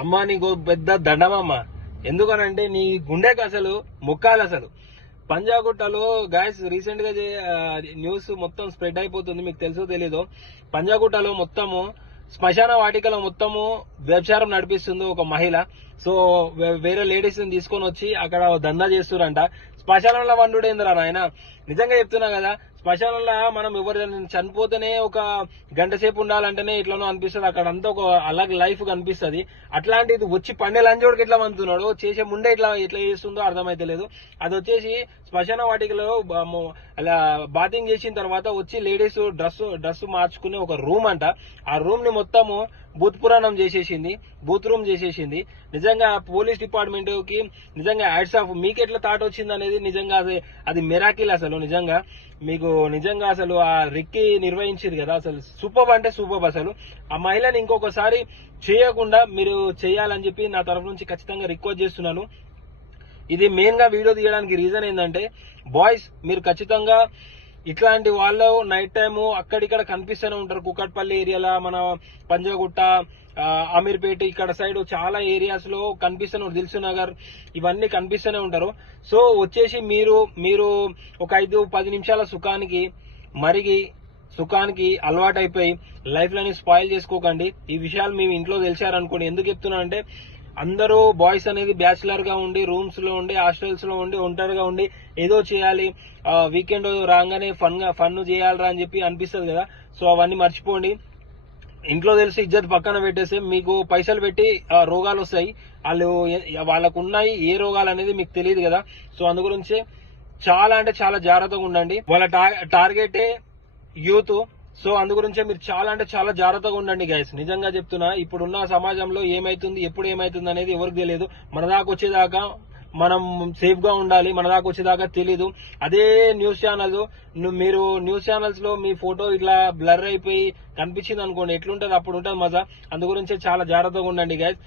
అమ్మ నీకు పెద్ద దండమమ్మ. ఎందుకనంటే నీ గుండెకి అసలు ముక్కాలు అసలు. పంజాగుట్టలో గాయస్ రీసెంట్ గా న్యూస్ మొత్తం స్ప్రెడ్ అయిపోతుంది, మీకు తెలుసో తెలీదు. పంజాగుట్టలో మొత్తము శ్మశాన వాటికలో మొత్తము వ్యభిచారం నడిపిస్తుంది ఒక మహిళ. సో వేరే లేడీస్ ని తీసుకొని వచ్చి అక్కడ దందా చేస్తురంట. శ్మశానంలో వండుడేందిరా నాయన, నిజంగా చెప్తున్నా కదా. శ్మశానంలో మనం ఎవరైనా చనిపోతేనే ఒక గంట సేపు ఉండాలంటేనే ఇట్లానో అనిపిస్తుంది, అక్కడ అంతా ఒక అలాగే లైఫ్ కనిపిస్తుంది. అట్లాంటిది వచ్చి పండే లంచోడికి ఎట్లా వండుతున్నాడు, చేసే ముందే ఎట్లా చేస్తుందో అర్థమైతే లేదు. అది వచ్చేసి శ్మశాన వాటికలో అలా బాతింగ్ చేసిన తర్వాత వచ్చి లేడీస్ డ్రెస్ మార్చుకునే ఒక రూమ్ అంట. ఆ రూమ్ ని మొత్తము బూత్ పురాణం చేసేసింది, బూత్ రూమ్ చేసేసింది. నిజంగా పోలీస్ డిపార్ట్మెంట్ కి నిజంగా హ్యాట్స్ ఆఫ్. మీకు ఎట్లా థాట్ వచ్చింది అనేది నిజంగా అది మిరాకిల్ అసలు. నిజంగా మీకు నిజంగా అసలు ఆ రిక్కి నిర్వహించింది కదా, అసలు సూపర్ అంటే సూపర్. అసలు ఆ మహిళని ఇంకొకసారి చేయకుండా మీరు చేయాలని చెప్పి నా తరఫు నుంచి ఖచ్చితంగా రిక్వెస్ట్ చేస్తున్నాను. ఇది మెయిన్ గా వీడియో తీయడానికి రీజన్ ఏంటంటే, బాయ్స్ మీరు ఖచ్చితంగా ఇట్లాంటి వాళ్ళు నైట్ టైము అక్కడిక్కడ కనిపిస్తూనే ఉంటారు. కుకట్పల్లి ఏరియాలో, మన పంజాగుట్ట, అమీర్పేట ఇక్కడ సైడ్ చాలా ఏరియాస్ లో కనిపిస్తూనే, దిల్సు నగర్ ఇవన్నీ కనిపిస్తూనే ఉంటారు. సో వచ్చేసి మీరు ఒక 5-10 నిమిషాల సుఖానికి అలవాటైపోయి లైఫ్ లని స్పాయిల్ చేసుకోకండి. ఈ విషయాలు మీ ఇంట్లో తెలిసారనుకోండి. ఎందుకు చెప్తున్నా అంటే, అందరూ బాయ్స్ అనేది బ్యాచులర్ గా ఉండి, రూమ్స్ లో ఉండి, హాస్టల్స్ లో ఉండి, ఒంటరిగా ఉండి ఏదో చేయాలి, వీకెండ్ రాగానే ఫన్ చేయాలరా అని చెప్పి అనిపిస్తుంది కదా. సో అవన్నీ మర్చిపోండి. ఇంట్లో తెలిసి ఇజ్జత్ పక్కన పెట్టేస్తే మీకు పైసలు పెట్టి రోగాలు వస్తాయి. వాళ్ళకు ఉన్నాయి ఏ రోగాలు అనేది మీకు తెలియదు కదా. సో అందు గురించి చాలా అంటే చాలా జాగ్రత్తగా ఉండండి. వాళ్ళ టార్గెటే యూత్. సో అందు గురించే మీరు చాలా అంటే చాలా జాగ్రత్తగా ఉండండి గైస్. నిజంగా చెప్తున్నా, ఇప్పుడున్న సమాజంలో ఏమైతుంది, ఎప్పుడు ఏమైతుంది అనేది ఎవరికి తెలియదు. మన దాకా వచ్చేదాకా మనం సేఫ్ గా ఉండాలి, మన దాకా వచ్చేదాకా తెలీదు. అదే న్యూస్ ఛానల్స్, మీరు న్యూస్ ఛానల్స్ లో మీ ఫోటో ఇట్లా బ్లర్ అయిపోయి కనిపించింది అనుకోండి, ఎట్లుంటది, అప్పుడు ఉంటుంది మజా. అందు గురించి చాలా జాగ్రత్తగా ఉండండి గైస్.